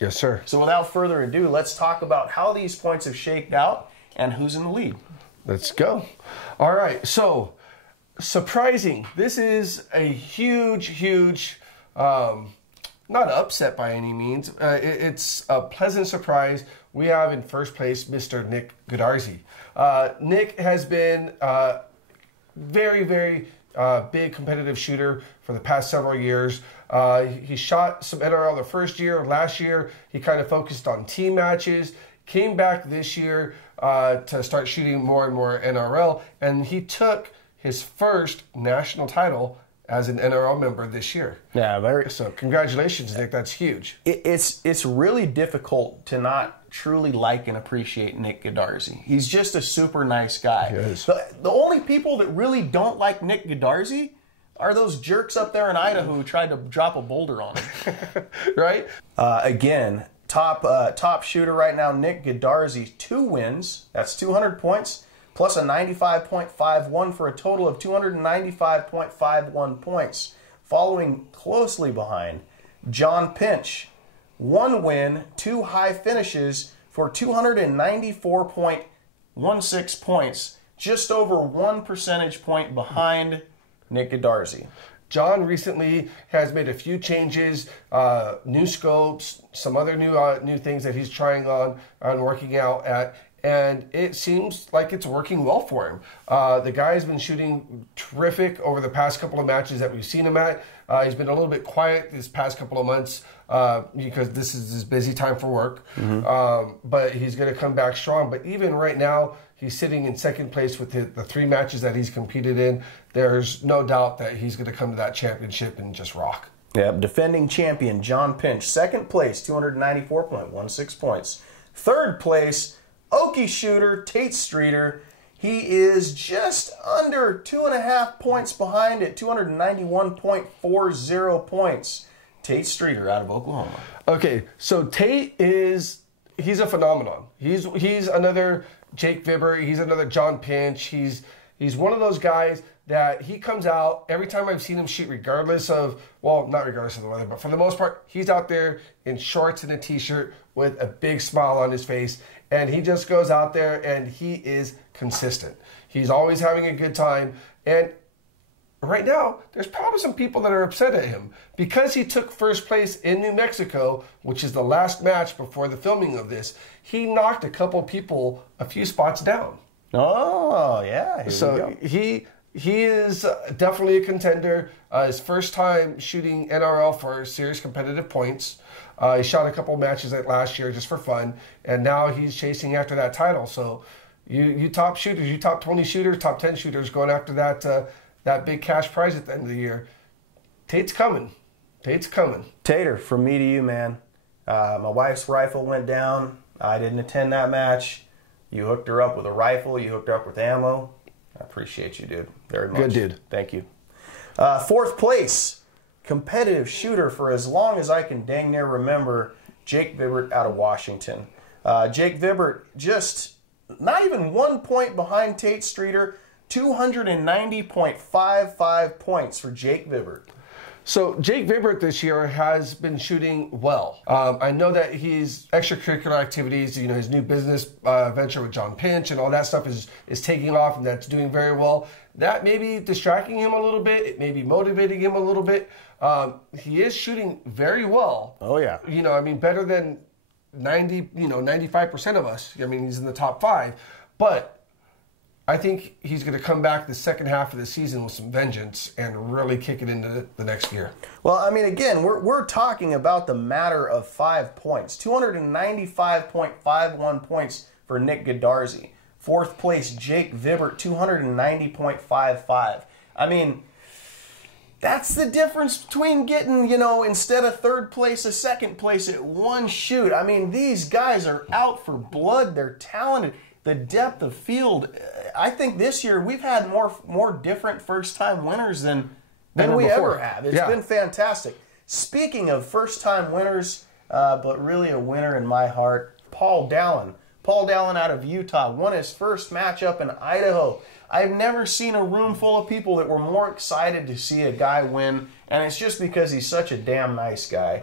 Yes, sir. So without further ado, let's talk about how these points have shaked out and who's in the lead. Let's go. All right, so surprising. This is a huge, not upset by any means. It's a pleasant surprise. We have in first place Mr. Nick Godarzi. Nick has been very big competitive shooter for the past several years. He shot some NRL the first year. Last year, he kind of focused on team matches. Came back this year to start shooting more and more NRL, and he took his first national title as an NRL member this year. Yeah, so congratulations, Nick. That's huge. It's really difficult to not truly like and appreciate Nick Godarzi. He's just a super nice guy. He is. The only people that really don't like Nick Godarzi are those jerks up there in Idaho who tried to drop a boulder on him. Right? Again, top shooter right now, Nick Godarzi, 2 wins. That's 200 points. Plus a 95.51 for a total of 295.51 points. Following closely behind, John Pinch, 1 win, 2 high finishes for 294.16 points, just over 1 percentage point behind Nick Godarzi. John recently has made a few changes, new scopes, some other new things that he's trying on working out at. And it seems like it's working well for him. The guy has been shooting terrific over the past couple of matches that we've seen him at. He's been a little bit quiet this past couple of months because this is his busy time for work. But he's going to come back strong. But even right now, he's sitting in second place with the 3 matches that he's competed in. There's no doubt that he's going to come to that championship and just rock. Yep, defending champion John Pinch, second place, 294.16 points. Third place, Okie shooter Tate Streeter. He is just under 2.5 points behind at 291.40 points. Tate Streeter out of Oklahoma. Okay, so Tate he's a phenomenon. He's another Jake Vibber. He's another John Pinch. He's one of those guys that he comes out every time I've seen him shoot, regardless of, well, not regardless of the weather, but for the most part, he's out there in shorts and a t-shirt with a big smile on his face. And he just goes out there and he is consistent. He's always having a good time. And right now, there's probably some people that are upset at him because he took first place in New Mexico, which is the last match before the filming of this. He knocked a couple people a few spots down. Oh, yeah. So he is definitely a contender. His first time shooting NRL for serious competitive points. He shot a couple matches like last year just for fun, and now he's chasing after that title. So you top shooters, you top 20 shooters, top 10 shooters going after that big cash prize at the end of the year. Tate's coming. Tate's coming. Tater, from me to you, man. My wife's rifle went down. I didn't attend that match. You hooked her up with a rifle. You hooked her up with ammo. I appreciate you, dude, very much. Good dude. Thank you. Fourth place, competitive shooter for as long as I can dang near remember, Jake Vibbert out of Washington. Jake Vibbert just not even 1 point behind Tate Streeter, 290.55 points for Jake Vibbert. So Jake Vibbert this year has been shooting well. I know that he's extracurricular activities, his new business venture with John Pinch and all that stuff is taking off, and that's doing very well. That may be distracting him a little bit. It may be motivating him a little bit. He is shooting very well. Oh yeah. Better than 95% of us. He's in the top 5, but I think he's going to come back the second half of the season with some vengeance and really kick it into the next year. Well, again, we're talking about the matter of 5 points. 295.51 points for Nick Godarzi. Fourth place, Jake Vibbert, 290.55. That's the difference between getting, instead of third place, a second place at one shoot. These guys are out for blood. They're talented. The depth of field, I think this year we've had more different first-time winners than we ever have. It's been fantastic. Speaking of first-time winners, but really a winner in my heart, Paul Dallin. Paul Dallin out of Utah won his first matchup in Idaho. I've never seen a room full of people that were more excited to see a guy win, and it's just because he's such a damn nice guy.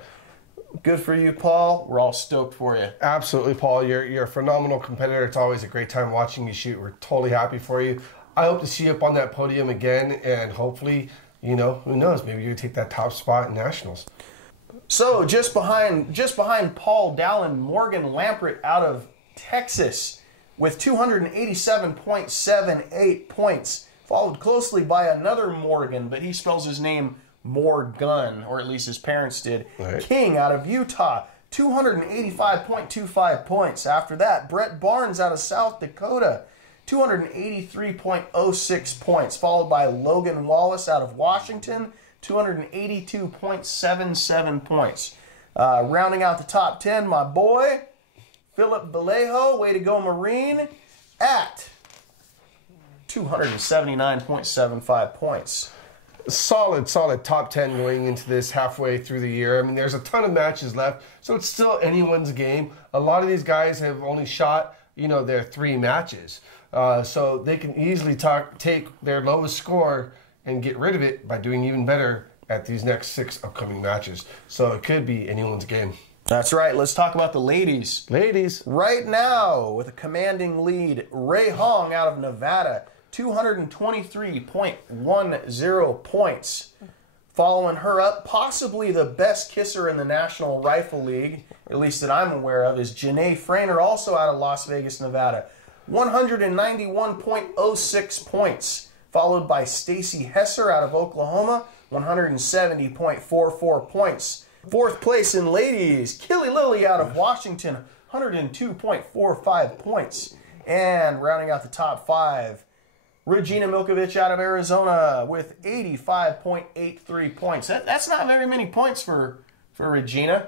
Good for you, Paul. We're all stoked for you. Absolutely, Paul. You're a phenomenal competitor. It's always a great time watching you shoot. We're totally happy for you. I hope to see you up on that podium again, and hopefully, you know, who knows, maybe you take that top spot in nationals. So just behind Paul Dallin, Morgan Lamprey out of Texas with 287.78 points, followed closely by another Morgan, but he spells his name Morgan, or at least his parents did. Right. King out of Utah, 285.25 points. After that, Brett Barnes out of South Dakota, 283.06 points, followed by Logan Wallace out of Washington, 282.77 points. Rounding out the top 10, my boy, Philip Vallejo, way to go Marine, at 279.75 points. Solid top 10 going into this halfway through the year. I mean, there's a ton of matches left, so it's still anyone's game. A lot of these guys have only shot, you know, their 3 matches. So they can easily take their lowest score and get rid of it by doing even better at these next 6 upcoming matches. So it could be anyone's game. That's right. Let's talk about the ladies. Ladies. Right now, with a commanding lead, Ray Hong out of Nevada, 223.10 points. Following her up, possibly the best kisser in the National Rifle League, at least that I'm aware of, is Janae Frainer, also out of Las Vegas, Nevada. 191.06 points. Followed by Stacy Hesser out of Oklahoma, 170.44 points. 4th place in ladies, Killy Lilly out of Washington, 102.45 points. And rounding out the top 5, Regina Milkovich out of Arizona with 85.83 points. That's not very many points for Regina.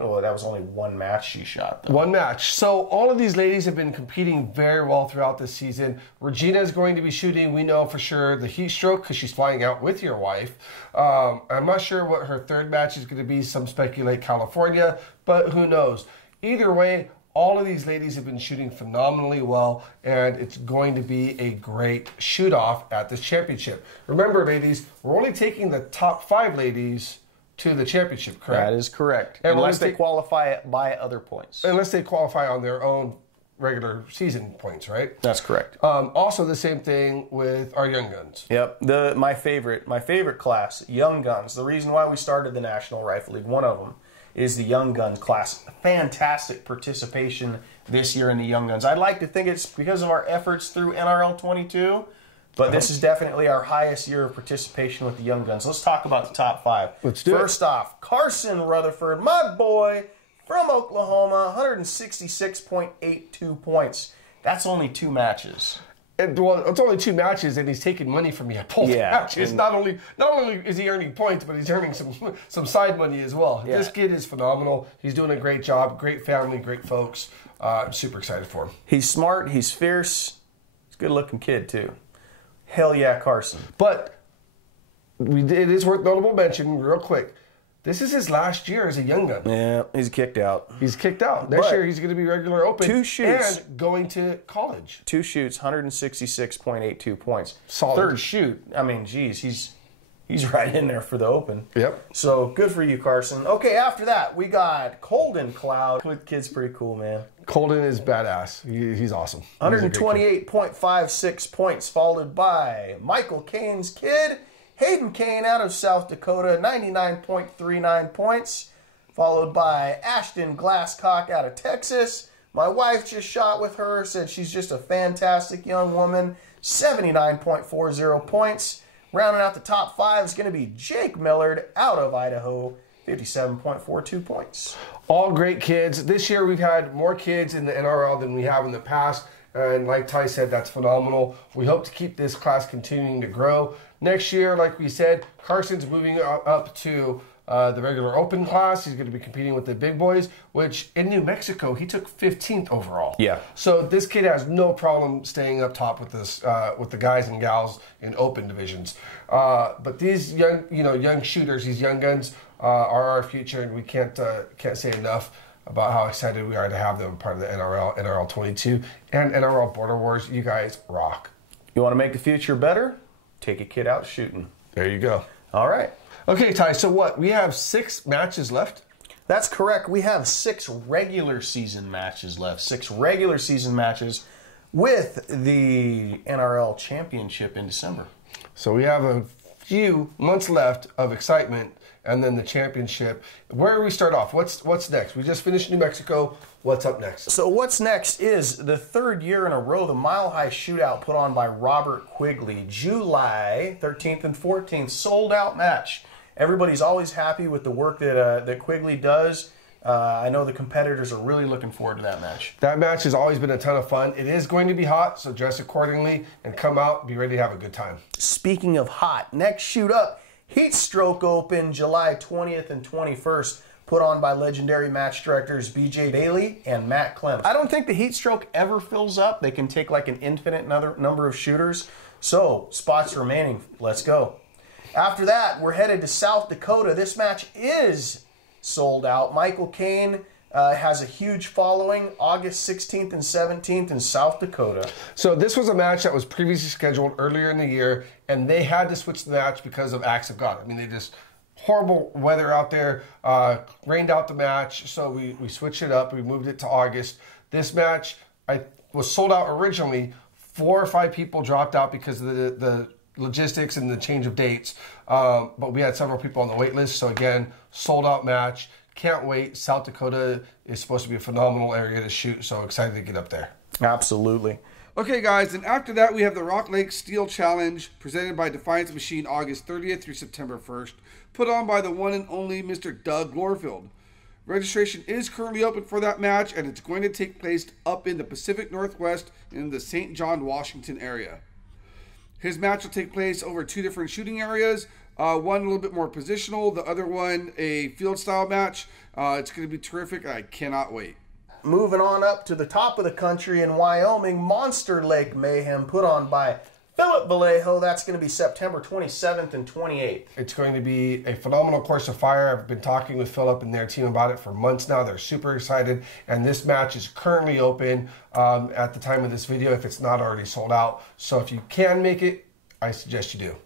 Oh, that was only 1 match she shot, though. 1 match. So all of these ladies have been competing very well throughout this season. Regina is going to be shooting, we know for sure, the heat stroke because she's flying out with your wife. I'm not sure what her 3rd match is going to be. Some speculate California, but who knows. Either way, all of these ladies have been shooting phenomenally well, and it's going to be a great shoot-off at this championship. Remember, ladies, we're only taking the top 5 ladies to the championship, correct? That is correct. And unless they qualify by other points. Unless they qualify on their own regular season points, right? That's correct. Also the same thing with our Young Guns. Yep. My favorite class, Young Guns. The reason why we started the National Rifle League, one of them, is the Young Gun class. Fantastic participation this year in the Young Guns. I'd like to think it's because of our efforts through NRL 22, but this is definitely our highest year of participation with the Young Guns. Let's talk about the top 5. Let's do it. First off, Carson Rutherford, my boy from Oklahoma, 166.82 points. That's only 2 matches. Well, it's only 2 matches, and he's taking money from me at both matches. Not only is he earning points, but he's earning some side money as well. Yeah. This kid is phenomenal. He's doing a great job. Great family, great folks. I'm super excited for him. He's smart. He's fierce. He's a good-looking kid, too. Hell yeah, Carson. But it is worth notable mention, real quick. This is his last year as a Young Gun. Yeah, he's kicked out. He's kicked out. Next year, he's going to be regular open. 2 shoots. And going to college. 2 shoots, 166.82 points. Solid. 3rd shoot. I mean, geez, he's right in there for the open. Yep. So, good for you, Carson. Okay, after that, we got Colden Cloud. The kid's pretty cool, man. Colden is badass. He's awesome. 128.56 points, followed by Michael Kane's kid, Hayden Kane out of South Dakota, 99.39 points, followed by Ashton Glasscock out of Texas. My wife just shot with her, said she's just a fantastic young woman, 79.40 points. Rounding out the top 5 is going to be Jake Millard out of Idaho, 57.42 points. All great kids. This year we've had more kids in the NRL than we have in the past. And like Ty said, that's phenomenal. We hope to keep this class continuing to grow. Next year, like we said, Carson's moving up to the regular open class. He's going to be competing with the big boys, which in New Mexico, he took 15th overall. Yeah. So this kid has no problem staying up top with this, with the guys and gals in open divisions. But these young shooters, these young guns, are our future, and we can't say enough about how excited we are to have them part of the NRL, NRL 22, and NRL Border Wars. You guys rock. You want to make the future better? Take a kid out shooting. There you go. All right. Okay, Ty, so what? We have 6 matches left? That's correct. We have 6 regular season matches left. 6 regular season matches with the NRL Championship in December. So we have a few months left of excitement, and then the championship. Where do we start off? What's next? We just finished New Mexico. What's up next? So what's next is the 3rd year in a row, the Mile High Shootout put on by Robert Quigley. July 13th and 14th, sold out match. Everybody's always happy with the work that Quigley does. I know the competitors are really looking forward to that match. That match has always been a ton of fun. It is going to be hot, so dress accordingly and come out, be ready to have a good time. Speaking of hot, next shoot up, HEATSTROKE Open, July 20th and 21st, put on by legendary match directors BJ Daly and Matt Clem. I don't think the HEATSTROKE ever fills up. They can take like an infinite number of shooters. So, spots remaining. Let's go. After that, we're headed to South Dakota. This match is sold out. Michael Caine has a huge following, August 16th and 17th in South Dakota. So this was a match that was previously scheduled earlier in the year, and they had to switch the match because of acts of God. I mean, they just, horrible weather out there, rained out the match, so we switched it up. We moved it to August. This match was sold out originally. 4 or 5 people dropped out because of the logistics and the change of dates, but we had several people on the wait list. So again, sold out match. Can't wait. South Dakota is supposed to be a phenomenal area to shoot, so excited to get up there. Absolutely. Okay, guys, and after that, we have the Rock Lake Steel Challenge presented by Defiance Machine August 30th through September 1st, put on by the one and only Mr. Doug Lorfield. Registration is currently open for that match, and it's going to take place up in the Pacific Northwest in the St. John, Washington area. His match will take place over 2 different shooting areas. One a little bit more positional, the other one a field style match. It's going to be terrific. I cannot wait. Moving on up to the top of the country in Wyoming, Monster Lake Mayhem put on by Philip Vallejo. That's going to be September 27th and 28th. It's going to be a phenomenal course of fire. I've been talking with Philip and their team about it for months now. They're super excited, and this match is currently open at the time of this video if it's not already sold out. So if you can make it, I suggest you do.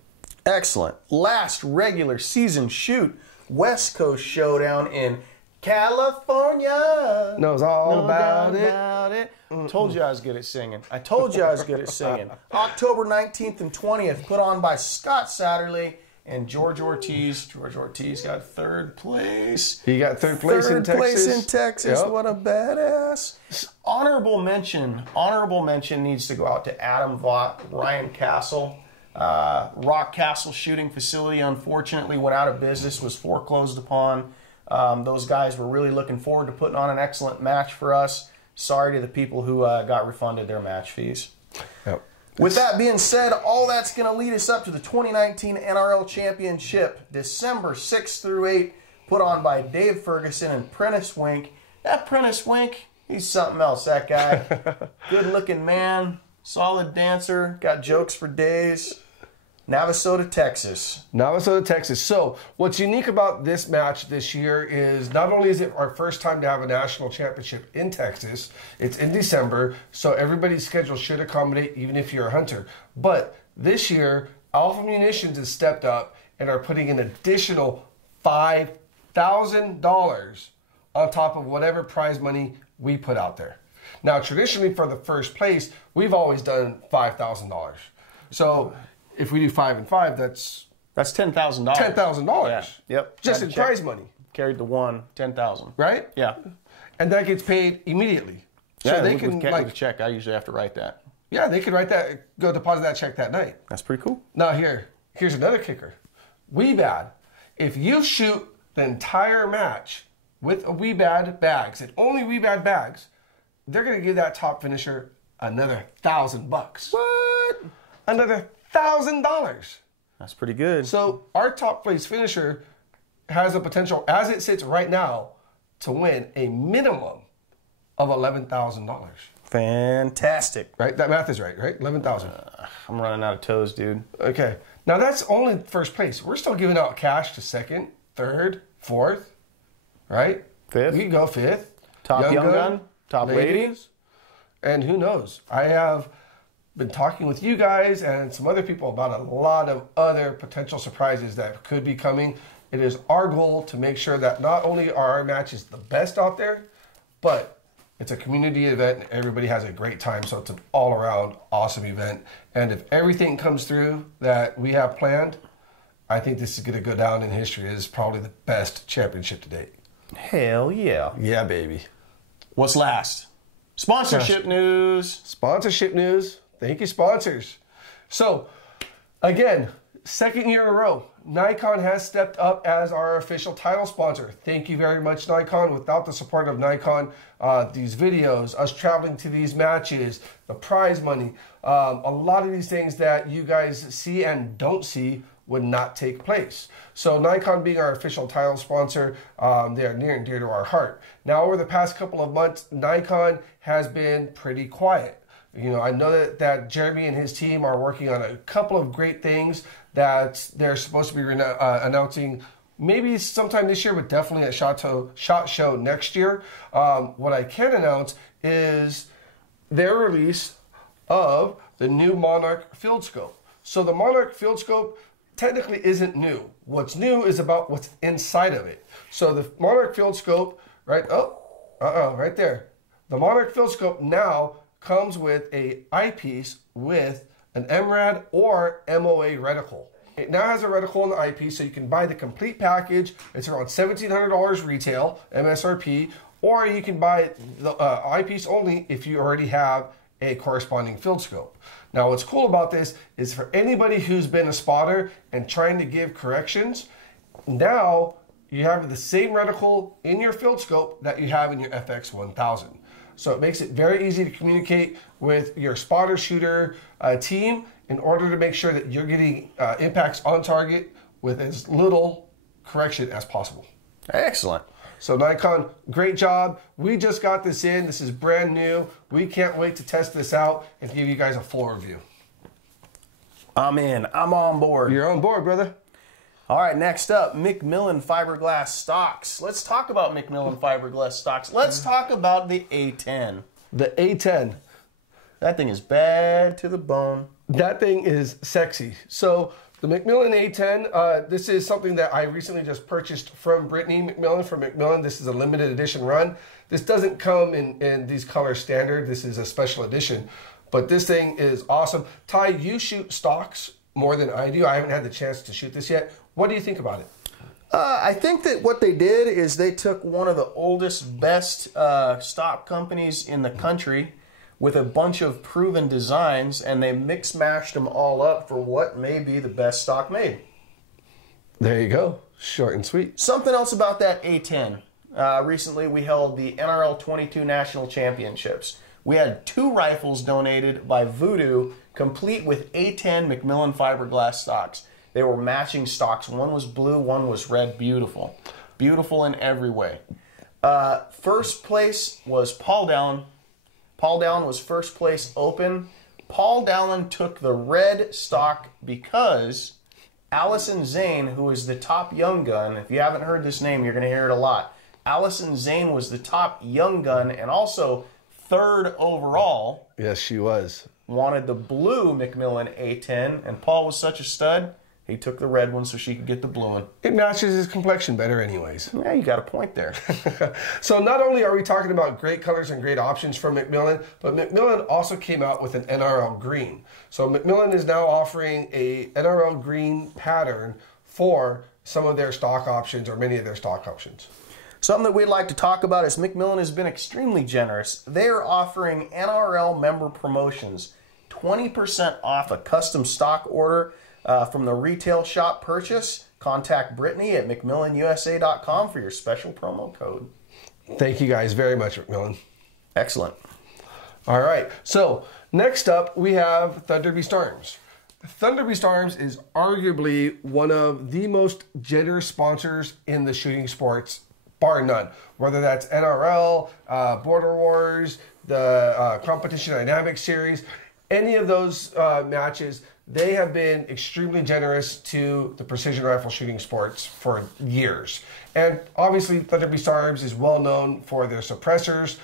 Excellent. Last regular season shoot, West Coast Showdown in California. Knows all about it. Told you I was good at singing. I told you I was good at singing. October 19th and 20th, put on by Scott Satterley and George Ortiz. George Ortiz got 3rd place. He got 3rd place in Texas. 3rd place in Texas. Yep. What a badass. Honorable mention needs to go out to Adam Vaught, Ryan Castle. ROCKCASTLE shooting facility unfortunately went out of business, was foreclosed upon. Those guys were really looking forward to putting on an excellent match for us. Sorry to the people who got refunded their match fees. Yep. With that being said, all that's going to lead us up to the 2019 NRL Championship, December 6th through 8th, put on by Dave Ferguson and Prentice Wink. That Prentice Wink, he's something else, that guy. Good-looking man, solid dancer, got jokes for days. Navasota, Texas. Navasota, Texas. So what's unique about this match this year is not only is it our first time to have a national championship in Texas, it's in December, so everybody's schedule should accommodate even if you're a hunter. But this year, Alpha Munitions has stepped up and are putting an additional $5,000 on top of whatever prize money we put out there. Now, traditionally for the first place, we've always done $5,000. So if we do 5 and 5, that's $10,000. $10,000. Yeah. Yep. Just in prize money. Carried the one, 10,000. Right? Yeah. And that gets paid immediately. So Yeah, they with can a check. I usually have to write that. Yeah, they can write that, go deposit that check that night. That's pretty cool. Now here's another kicker. WeBad. If you shoot the entire match with a WeBad bags, and only WeBad bags, they're gonna give that top finisher another $1,000. What? Another $1,000. That's pretty good. So our top place finisher has the potential, as it sits right now, to win a minimum of $11,000. Fantastic. Right? That math is right? 11,000. I'm running out of toes, dude. Okay. Now that's only first place. We're still giving out cash to 2nd, 3rd, 4th, right? 5th. We can go 5th. Top young gun, top ladies. And who knows? I have been talking with you guys and some other people about a lot of other potential surprises that could be coming. It is our goal to make sure that not only are our matches the best out there, but it's a community event and everybody has a great time. So it's an all-around awesome event. And if everything comes through that we have planned, I think this is going to go down in history as probably the best championship to date. Hell yeah. Yeah, baby. What's last? Sponsorship news. Sponsorship news. Thank you, sponsors. So, again, second year in a row, Nikon has stepped up as our official title sponsor. Thank you very much, Nikon. Without the support of Nikon, these videos, us traveling to these matches, the prize money, a lot of these things that you guys see and don't see would not take place. So Nikon being our official title sponsor, they are near and dear to our heart. Now, over the past couple of months, Nikon has been pretty quiet. You know, I know that Jeremy and his team are working on a couple of great things that they're supposed to be announcing maybe sometime this year, but definitely at SHOT Show next year. What I can announce is their release of the new Monarch Field Scope. So the Monarch Field Scope technically isn't new. What's new is about what's inside of it. So the Monarch Field Scope, right? Right there. The Monarch Field Scope now comes with a eyepiece with an MRAD or MOA reticle. It now has a reticle in the eyepiece, so you can buy the complete package. It's around $1,700 retail, MSRP, or you can buy the eyepiece only if you already have a corresponding field scope. Now, what's cool about this is for anybody who's been a spotter and trying to give corrections, now you have the same reticle in your field scope that you have in your FX1000. So it makes it very easy to communicate with your spotter shooter team in order to make sure that you're getting impacts on target with as little correction as possible. Excellent. So Nikon, great job. We just got this in. This is brand new. We can't wait to test this out and give you guys a full review. I'm in. I'm on board. You're on board, brother. All right, next up, Macmillan fiberglass stocks. Let's talk about Macmillan fiberglass stocks. Let's talk about the A10. The A10. That thing is bad to the bone. That thing is sexy. So the Macmillan A10, this is something that I recently just purchased from Brittany Macmillan from Macmillan. This is a limited edition run. This doesn't come in these colors standard. This is a special edition. But this thing is awesome. Ty, you shoot stocks more than I do. I haven't had the chance to shoot this yet. What do you think about it? I think that what they did is they took one of the oldest, best stock companies in the country with a bunch of proven designs, and they mix-mashed them all up for what may be the best stock made. There you go. Short and sweet. Something else about that A10. Recently, we held the NRL 22 National Championships. We had 2 rifles donated by Voodoo, complete with A10 Macmillan fiberglass stocks. They were matching stocks. One was blue, one was red. Beautiful. Beautiful in every way. First place was Paul Dallin. Paul Dallin was first place open. Paul Dallin took the red stock because Allison Zane, who is the top young gun, if you haven't heard this name, you're going to hear it a lot. Allison Zane was the top young gun and also 3rd overall. Yes, she was. Wanted the blue Macmillan A10, and Paul was such a stud, he took the red one so she could get the blue one. It matches his complexion better anyways. Yeah, you got a point there. So not only are we talking about great colors and great options from Macmillan, but Macmillan also came out with an NRL green. So Macmillan is now offering a NRL green pattern for some of their stock options or many of their stock options. Something that we'd like to talk about is Macmillan has been extremely generous. They are offering NRL member promotions, 20% off a custom stock order from the retail shop purchase. Contact Brittany at MacMillanUSA.com for your special promo code. Thank you guys very much, Macmillan. Excellent. All right, so next up we have Thunderbeast Arms. Thunderbeast Arms is arguably one of the most generous sponsors in the shooting sports, bar none. Whether that's NRL, Border Wars, the Competition Dynamics Series, any of those matches, they have been extremely generous to the precision rifle shooting sports for years. And obviously, Thunderbeast Arms is well known for their suppressors.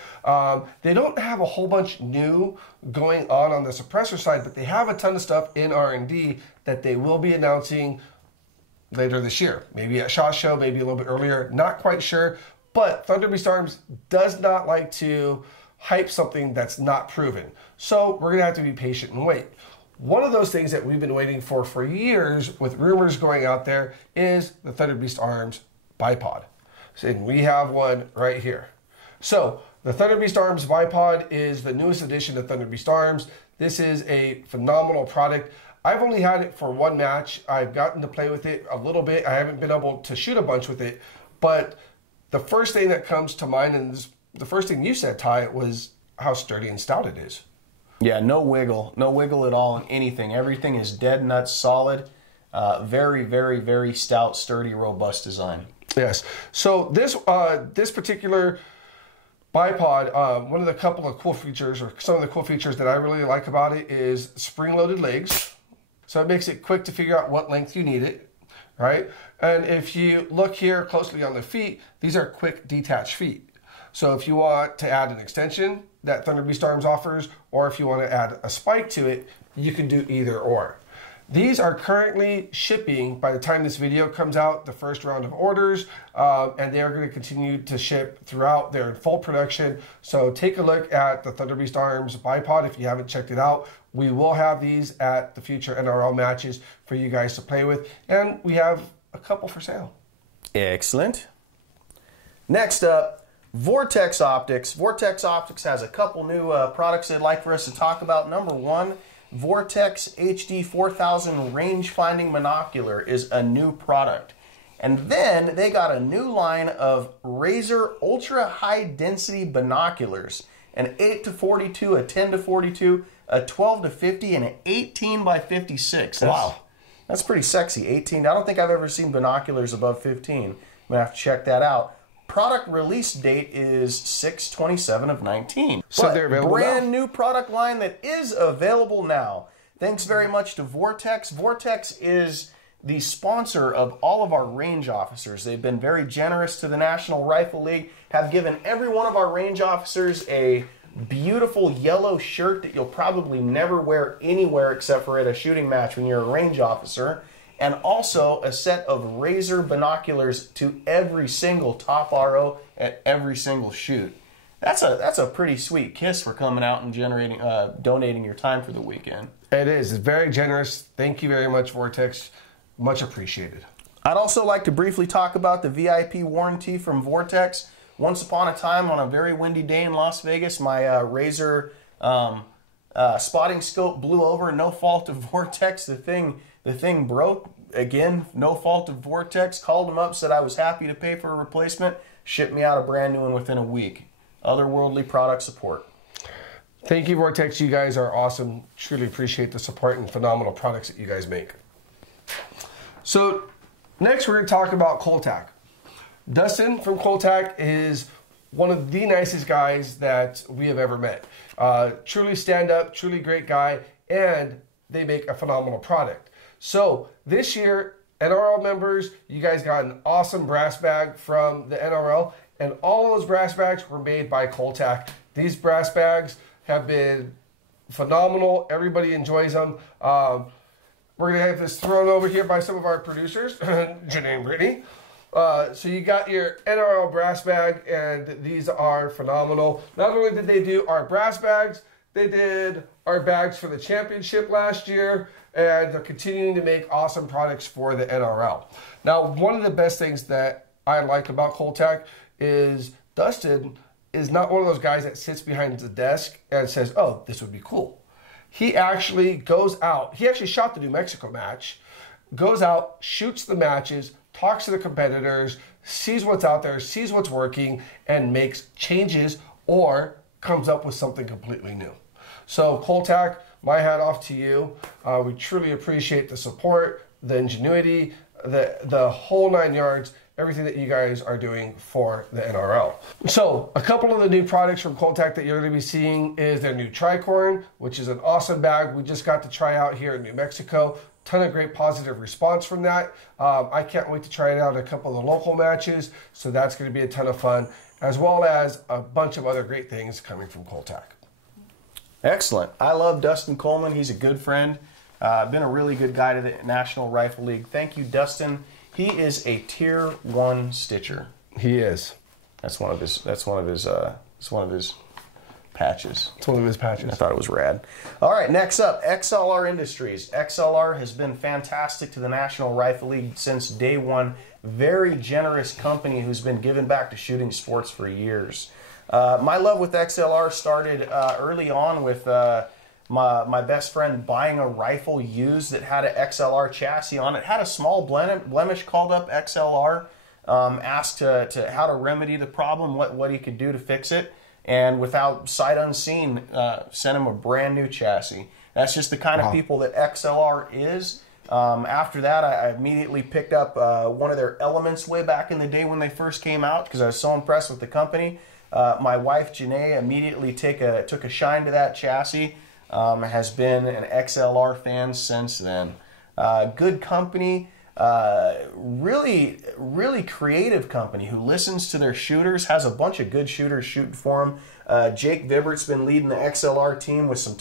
They don't have a whole bunch new going on the suppressor side, but they have a ton of stuff in R&D that they will be announcing later this year. Maybe at SHOT Show, maybe a little bit earlier, not quite sure. But Thunder Beast Arms does not like to hype something that's not proven. So we're going to have to be patient and wait. One of those things that we've been waiting for years with rumors going out there is the Thunder Beast Arms bipod. And we have one right here. So the Thunder Beast Arms bipod is the newest addition to Thunder Beast Arms. This is a phenomenal product. I've only had it for one match. I've gotten to play with it a little bit. I haven't been able to shoot a bunch with it. But the first thing that comes to mind, and this, the first thing you said, Ty, was how sturdy and stout it is. Yeah, no wiggle at all in anything. Everything is dead nuts solid. Very, very, very stout, sturdy, robust design. Yes. So this this particular bipod, one of the couple of cool features, or some of the cool features that I really like about it, is spring-loaded legs. So it makes it quick to figure out what length you need it, right? And if you look here closely on the feet, these are quick detached feet. So if you want to add an extension that Thunder Beast Arms offers, or if you want to add a spike to it, you can do either or. These are currently shipping, by the time this video comes out, the first round of orders, and they are going to continue to ship throughout. They're in full production. So take a look at the Thunder Beast Arms bipod if you haven't checked it out. We will have these at the future NRL matches for you guys to play with, and we have a couple for sale. Excellent. Next up, Vortex Optics. Vortex Optics has a couple new products they'd like for us to talk about. Number one, Vortex HD 4000 range finding monocular is a new product. And then they got a new line of Razor ultra high density binoculars. An 8 to 42, a 10 to 42, a 12 to 50, and an 18 by 56. Wow. That's pretty sexy. 18. I don't think I've ever seen binoculars above 15. I'm gonna have to check that out. Product release date is 6/27 of 19. So they're available brand now? New product line that is available now. Thanks very much to Vortex. Vortex is the sponsor of all of our range officers. They've been very generous to the National Rifle League, have given every one of our range officers a beautiful yellow shirt that you'll probably never wear anywhere except for at a shooting match when you're a range officer. And also a set of Razor binoculars to every single top RO at every single shoot. That's a pretty sweet kiss for coming out and generating, donating your time for the weekend. It is. It's very generous. Thank you very much, Vortex. Much appreciated. I'd also like to briefly talk about the VIP warranty from Vortex. Once upon a time, on a very windy day in Las Vegas, my Razor spotting scope blew over. No fault of Vortex. The thing broke. Again, no fault of Vortex. Called them up, said I was happy to pay for a replacement. Shipped me out a brand new one within a week. Otherworldly product support. Thank you, Vortex. You guys are awesome. Truly appreciate the support and phenomenal products that you guys make. So next we're going to talk about Cole-TAC. Dustin from Cole-TAC is one of the nicest guys that we have ever met. Truly stand up, truly great guy, and they make a phenomenal product. So this year, NRL members, you guys got an awesome brass bag from the NRL, and all of those brass bags were made by Cole-TAC. These brass bags have been phenomenal. Everybody enjoys them. We're going to have this thrown over here by some of our producers, Janae and Brittany. So you got your NRL brass bag, and these are phenomenal. Not only did they do our brass bags, they did our bags for the championship last year, and they're continuing to make awesome products for the NRL. Now, one of the best things that I like about Cole-TAC is Dustin is not one of those guys that sits behind the desk and says, oh, this would be cool. He actually goes out. He actually shot the New Mexico match, goes out, shoots the matches, talks to the competitors, sees what's out there, sees what's working, and makes changes or comes up with something completely new. So Cole-TAC, my hat off to you. We truly appreciate the support, the ingenuity, the whole 9 yards, everything that you guys are doing for the NRL. So a couple of the new products from Cole-TAC that you're going to be seeing is their new tricorn, which is an awesome bag we just got to try out here in New Mexico. Ton of great positive response from that. I can't wait to try it out at a couple of the local matches, so that's going to be a ton of fun, as well as a bunch of other great things coming from Cole-TAC. Excellent. I love Dustin Coleman. He's a good friend. Been a really good guy to the National Rifle League. Thank you, Dustin He is a tier 1 stitcher. He is. That's one of his. That's one of his patches. It's one of his patches. I thought it was rad. All right, next up, XLR Industries. XLR has been fantastic to the National Rifle League since day one. Very generous company who's been giving back to shooting sports for years. My love with XLR started early on with my best friend buying a rifle used that had an XLR chassis on it. Had a small blemish, called up XLR, asked to how to remedy the problem, what he could do to fix it, and without sight unseen, sent him a brand new chassis. That's just the kind of people that XLR is. After that, I immediately picked up one of their Elements way back in the day when they first came out because I was so impressed with the company. My wife, Janae, immediately took a shine to that chassis. Has been an XLR fan since then. Good company, really creative company who listens to their shooters, has a bunch of good shooters shooting for them. Jake Vibert's been leading the XLR team with some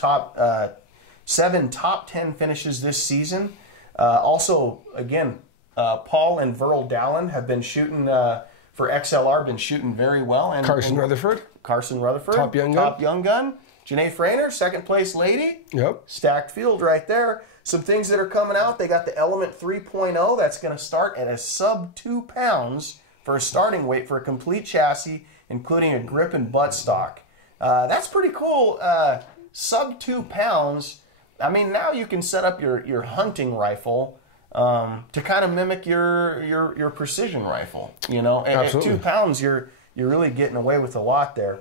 7 top 10 finishes this season. Also, again, Paul and Verl Dallin have been shooting for XLR, been shooting very well. And Carson Rutherford. Top young gun. Janae Frainer, second place lady. Yep. Stacked field right there. Some things that are coming out. They got the Element 3.0. That's going to start at a sub 2 pounds for a starting weight for a complete chassis, including a grip and buttstock. That's pretty cool. Sub 2 pounds. I mean, now you can set up your hunting rifle to kind of mimic your precision rifle. You know, and at 2 pounds, you're really getting away with a lot there.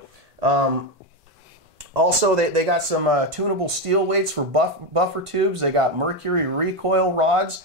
Also, they got some tunable steel weights for buffer tubes. They got mercury recoil rods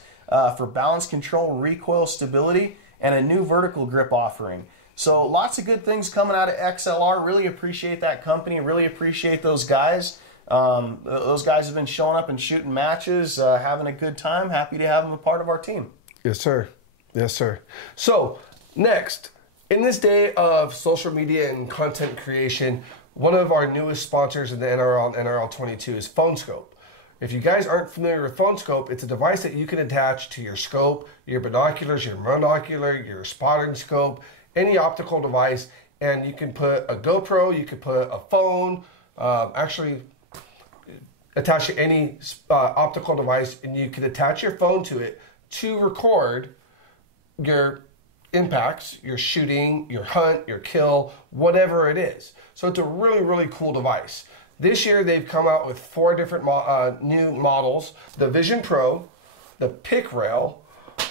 for balance control, recoil stability, and a new vertical grip offering. So lots of good things coming out of XLR. Really appreciate that company. Really appreciate those guys. Those guys have been showing up and shooting matches, having a good time. Happy to have them a part of our team. Yes, sir. Yes, sir. So, next, in this day of social media and content creation, one of our newest sponsors in the NRL and NRL 22 is PhoneScope. If you guys aren't familiar with PhoneScope, it's a device that you can attach to your scope, your binoculars, your monocular, your spotting scope, any optical device, and you can put a GoPro, you could put a phone, actually attach to any optical device, and you can attach your phone to it to record your impacts, your shooting, your hunt, your kill, whatever it is. So it's a really, really cool device. This year they've come out with 4 different new models: the Vision Pro, the Pick Rail,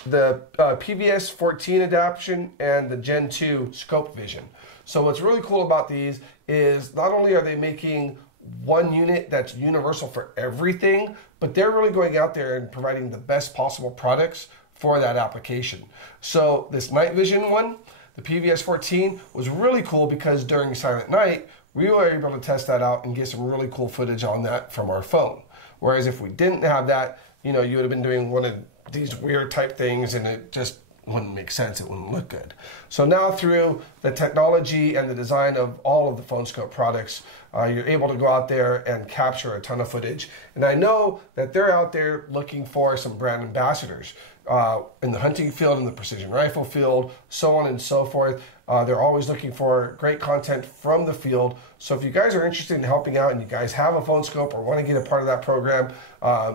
the PVS 14 adaptation, and the Gen 2 Scope Vision. So what's really cool about these is not only are they making one unit that's universal for everything, but they're really going out there and providing the best possible products for that application. So this night vision one, the PVS 14, was really cool because during Silent Night, we were able to test that out and get some really cool footage on that from our phone. Whereas if we didn't have that, you know, you would have been doing one of these weird type things and it just wouldn't make sense, it wouldn't look good. So now through the technology and the design of all of the PhoneScope products, you're able to go out there and capture a ton of footage. And I know that they're out there looking for some brand ambassadors in the hunting field, in the precision rifle field, so on and so forth. They're always looking for great content from the field. So if you guys are interested in helping out and you guys have a PhoneScope or want to get a part of that program,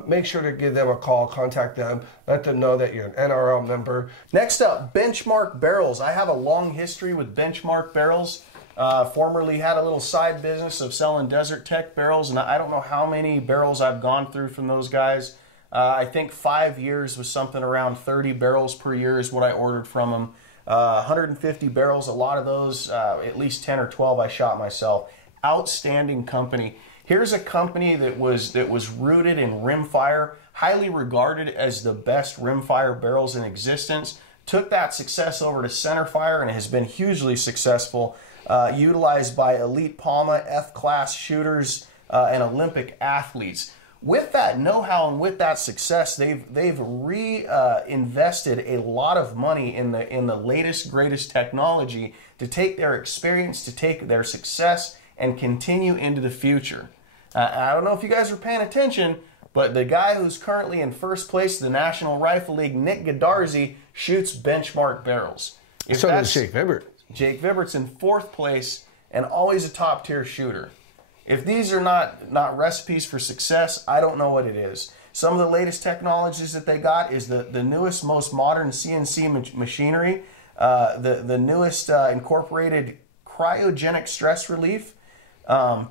make sure to give them a call, contact them, let them know that you're an NRL member. Next up, Benchmark Barrels. I have a long history with Benchmark Barrels. Formerly had a little side business of selling Desert Tech barrels, and I don't know how many barrels I've gone through from those guys. I think 5 years was something around 30 barrels per year is what I ordered from them. 150 barrels, a lot of those, at least 10 or 12 I shot myself. Outstanding company. Here's a company that was rooted in rimfire, highly regarded as the best rimfire barrels in existence. Took that success over to centerfire and has been hugely successful. Utilized by elite PAMA, F-class shooters, and Olympic athletes. With that know-how and with that success, they've reinvested a lot of money in the latest, greatest technology to take their experience, to take their success, and continue into the future. I don't know if you guys are paying attention, But the guy who's currently in first place in the National Rifle League, Nick Godarzi, shoots benchmark barrels. So does Jake Vibert. Jake Vibert's in fourth place and always a top-tier shooter. If these are not recipes for success, I don't know what it is. Some of the latest technologies that they got is the newest, most modern CNC machinery, the newest incorporated cryogenic stress relief,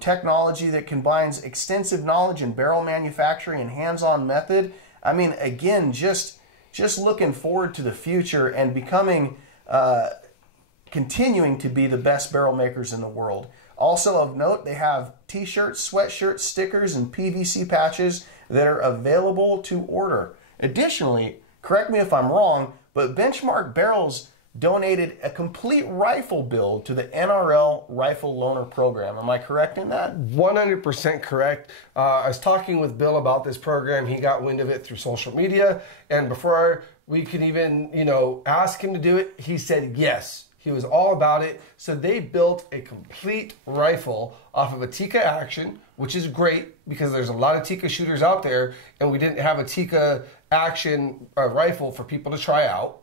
technology that combines extensive knowledge in barrel manufacturing and hands-on method. I mean, again, just looking forward to the future and becoming, continuing to be the best barrel makers in the world. Also of note, they have t-shirts, sweatshirts, stickers, and PVC patches that are available to order. Additionally, correct me if I'm wrong, but Benchmark Barrels donated a complete rifle build to the NRL Rifle Loaner Program. Am I correct in that? 100% correct. I was talking with Bill about this program. He got wind of it through social media, and before we could even, ask him to do it, he said yes. He was all about it. So they built a complete rifle off of a Tikka Action, which is great because there's a lot of Tikka shooters out there, and we didn't have a Tikka Action rifle for people to try out.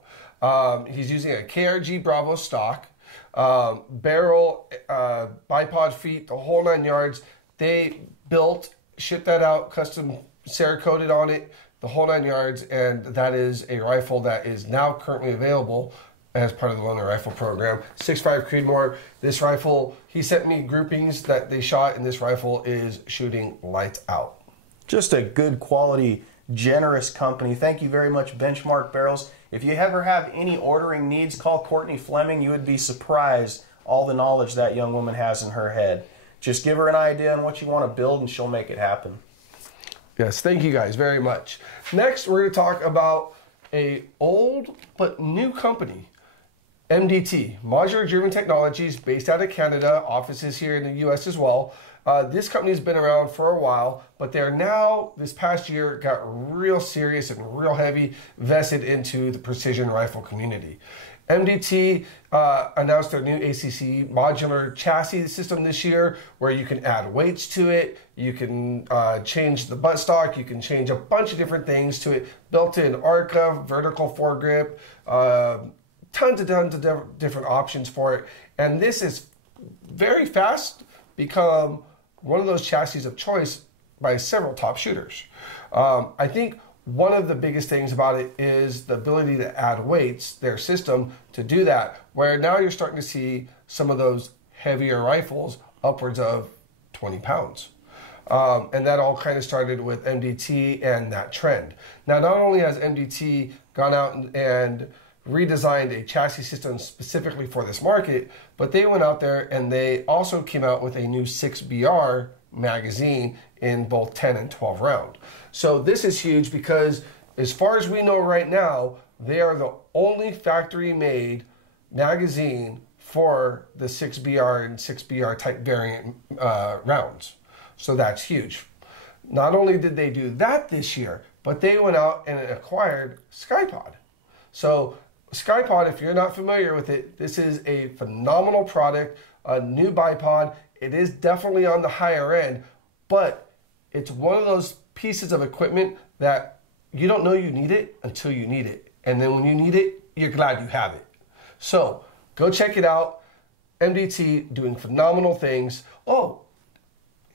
He's using a KRG Bravo stock, barrel, bipod feet, the whole 9 yards. They built, shipped that out, custom Cerakoted on it, the whole 9 yards, and that is a rifle that is now currently available as part of the Loaner Rifle Program. 6.5 Creedmoor. This rifle, he sent me groupings that they shot, and this rifle is shooting lights out. Just a good quality, generous company. Thank you very much, Benchmark Barrels. If you ever have any ordering needs, call Courtney Fleming. You would be surprised all the knowledge that young woman has in her head. Just give her an idea on what you want to build, and she'll make it happen. Yes, thank you guys very much. Next, we're going to talk about a old but new company. MDT, Modular Driven Technologies, based out of Canada, offices here in the US as well. This company's been around for a while, but they're now, this past year, got real serious and real heavy vested into the precision rifle community. MDT announced their new ACC modular chassis system this year, where you can add weights to it, you can change the buttstock, you can change a bunch of different things to it, built-in ARCA, vertical foregrip, tons of different options for it. And this is very fast become one of those chassis of choice by several top shooters. I think one of the biggest things about it is the ability to add weights, their system, to do that, where now you're starting to see some of those heavier rifles upwards of 20 pounds. And that all kind of started with MDT and that trend. Now, not only has MDT gone out and redesigned a chassis system specifically for this market, but they went out there and they also came out with a new 6BR magazine in both 10 and 12 round. So this is huge because as far as we know right now, they are the only factory made magazine for the 6BR and 6BR type variant rounds. So that's huge. Not only did they do that this year, but they went out and acquired Skypod. So Skypod, if you're not familiar with it, this is a phenomenal product, a new bipod. It is definitely on the higher end, but it's one of those pieces of equipment that you don't know you need it until you need it. And then when you need it, you're glad you have it. So go check it out. MDT doing phenomenal things. Oh,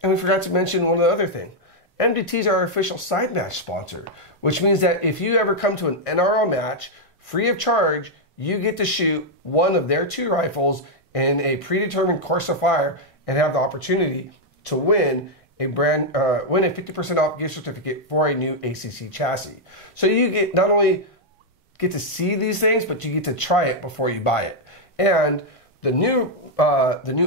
and we forgot to mention one other thing. MDT is our official side match sponsor, which means that if you ever come to an NRL match, free of charge, you get to shoot one of their 2 rifles in a predetermined course of fire and have the opportunity to win a 50% off gift certificate for a new ACC chassis. So you get not only get to see these things, but you get to try it before you buy it. And the new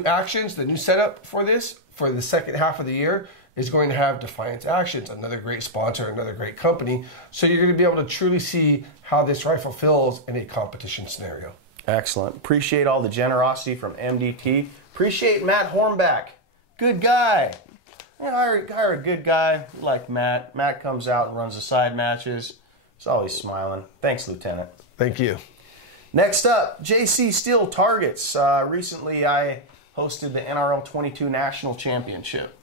actions, the new setup for this for the second half of the year is going to have Defiance Actions, another great sponsor, another great company. So you're going to be able to truly see how this rifle feels in a competition scenario. Excellent. Appreciate all the generosity from MDT. Appreciate Matt Hornback. Good guy. Hire a good guy like Matt. Matt comes out and runs the side matches. He's always smiling. Thanks, Lieutenant. Thank you. Next up, JC Steel Targets. Recently, I hosted the NRL 22 National Championship.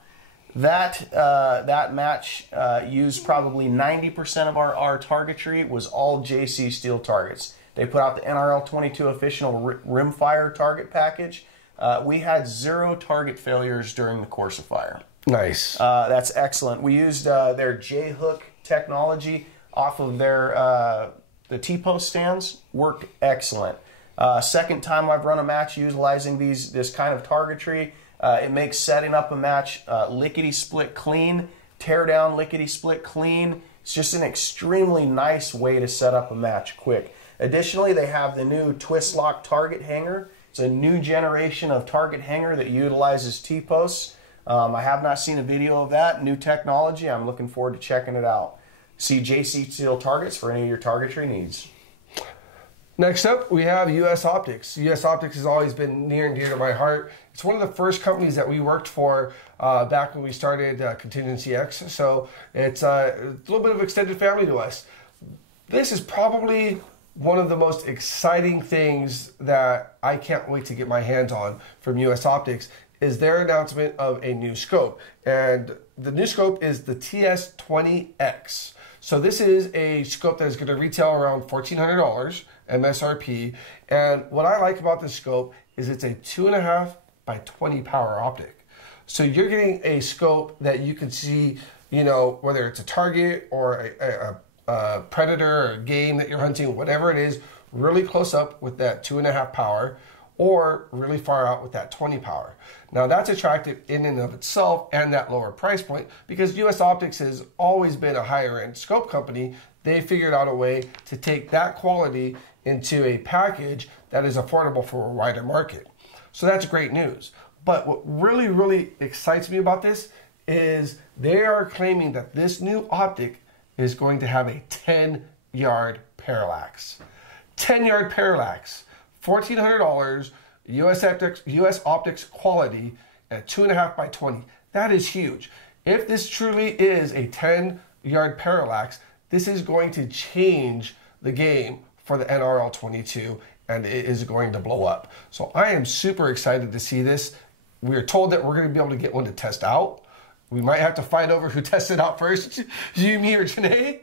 That match used probably 90% of our targetry was all JC Steel targets. They put out the NRL 22 official rimfire target package. We had 0 target failures during the course of fire. Nice. That's excellent. We used their J-hook technology off of their the T-post stands. Worked excellent. Second time I've run a match utilizing this kind of targetry. It makes setting up a match lickety-split clean, tear down lickety-split clean. It's just an extremely nice way to set up a match quick. Additionally, they have the new twist lock target hanger. It's a new generation of target hanger that utilizes T-posts. I have not seen a video of that. New technology. I'm looking forward to checking it out. See JC Steel targets for any of your targetry needs. Next up, we have US Optics. US Optics has always been near and dear to my heart. It's one of the first companies that we worked for back when we started Contingency X, so it's a little bit of extended family to us. This is probably one of the most exciting things that I can't wait to get my hands on from US Optics is their announcement of a new scope. And the new scope is the TS20X. So this is a scope that is going to retail around $1,400 MSRP. And what I like about this scope is it's a 2.5 by 20 power optic. So you're getting a scope that you can see, you know, whether it's a target or a predator or a game that you're hunting, whatever it is, really close up with that 2.5 power or really far out with that 20 power. Now that's attractive in and of itself and that lower price point because US Optics has always been a higher end scope company. They figured out a way to take that quality into a package that is affordable for a wider market. So that's great news. But what really, really excites me about this is they are claiming that this new optic is going to have a 10-yard parallax. 10-yard parallax. $1,400 US Optics quality at 2.5 by 20. That is huge. If this truly is a 10-yard parallax, this is going to change the game for the NRL 22 and it is going to blow up. So I am super excited to see this. We are told that we're going to be able to get one to test out. We might have to find over who tested out first, you, me, or Janae.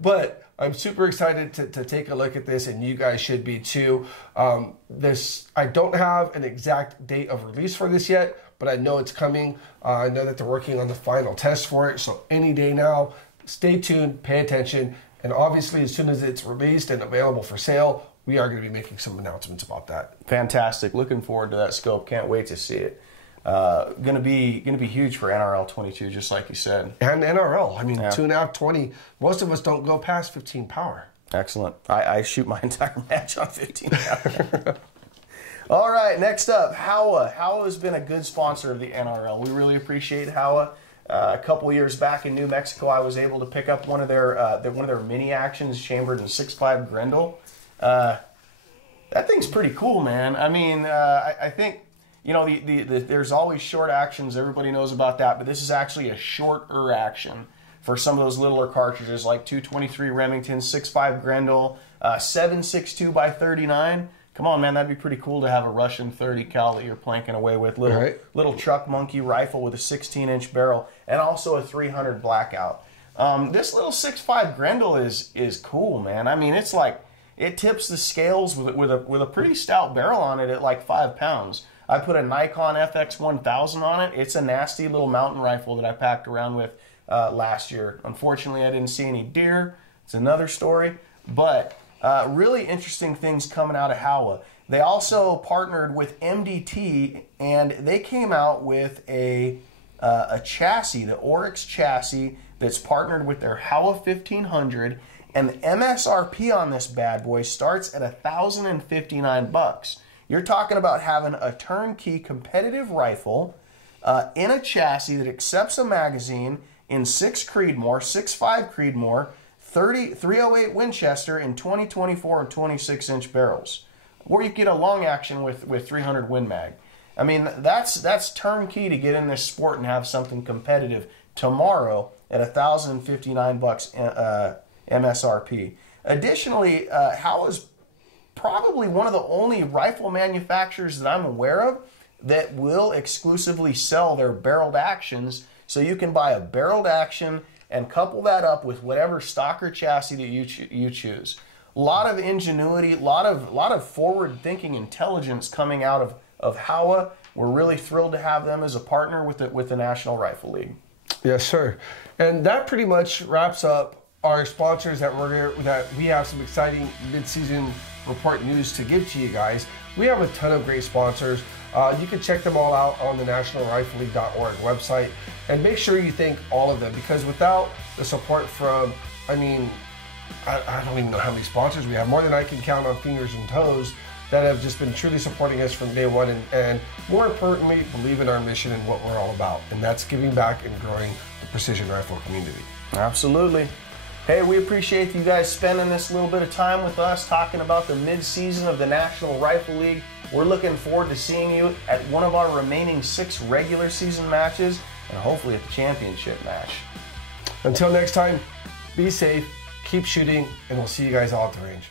But I'm super excited to take a look at this, and you guys should be too. I don't have an exact date of release for this yet, but I know it's coming. I know that they're working on the final test for it, so any day now, stay tuned, pay attention, and obviously as soon as it's released and available for sale, we are going to be making some announcements about that. Fantastic. Looking forward to that scope. Can't wait to see it. Gonna be huge for NRL 22, just like you said. And NRL. I mean, yeah. 2.5, 20. Most of us don't go past 15 power. Excellent. I shoot my entire match on 15 power. All right, next up, Howa. Howa has been a good sponsor of the NRL. We really appreciate Howa. A couple years back in New Mexico, I was able to pick up one of their mini actions chambered in 6.5 Grendel. That thing's pretty cool, man. I mean, I think. You know, there's always short actions. Everybody knows about that. But this is actually a shorter action for some of those littler cartridges like 223 Remington, 6.5 Grendel, 7.62 by 39. Come on, man. That'd be pretty cool to have a Russian 30 cal that you're planking away with. Little truck monkey rifle with a 16-inch barrel and also a 300 blackout. This little 6.5 Grendel is cool, man. I mean, it's like it tips the scales with a pretty stout barrel on it at like 5 pounds. I put a Nikon FX1000 on it. It's a nasty little mountain rifle that I packed around with last year. Unfortunately, I didn't see any deer. It's another story. But really interesting things coming out of Howa. They also partnered with MDT, and they came out with a chassis, the Oryx chassis, that's partnered with their Howa 1500. And the MSRP on this bad boy starts at $1,059. You're talking about having a turnkey competitive rifle in a chassis that accepts a magazine in 6 Creedmoor, 6.5 Creedmoor, 308 Winchester, in 20/24 and 26-inch barrels. Or you get a long action with 300 Win Mag. I mean, that's turnkey to get in this sport and have something competitive tomorrow at $1,059 MSRP. Additionally, Howa's probably one of the only rifle manufacturers that I'm aware of that will exclusively sell their barreled actions, so you can buy a barreled action and couple that up with whatever stock or chassis that you choose. A lot of ingenuity, a lot of forward-thinking intelligence coming out of Howa. We're really thrilled to have them as a partner with the National Rifle League. Yes, sir. And that pretty much wraps up our sponsors that we have some exciting mid-season report news to give to you guys. We have a ton of great sponsors. You can check them all out on the nationalrifleleague.org website, and make sure you thank all of them, because without the support from, I mean, I don't even know how many sponsors we have, more than I can count on fingers and toes, that have just been truly supporting us from day one, and more importantly, believe in our mission and what we're all about, and that's giving back and growing the precision rifle community. Absolutely. Hey, we appreciate you guys spending this little bit of time with us talking about the mid-season of the National Rifle League. We're looking forward to seeing you at one of our remaining 6 regular season matches, and hopefully at the championship match. Until next time, be safe, keep shooting, and we'll see you guys all at the range.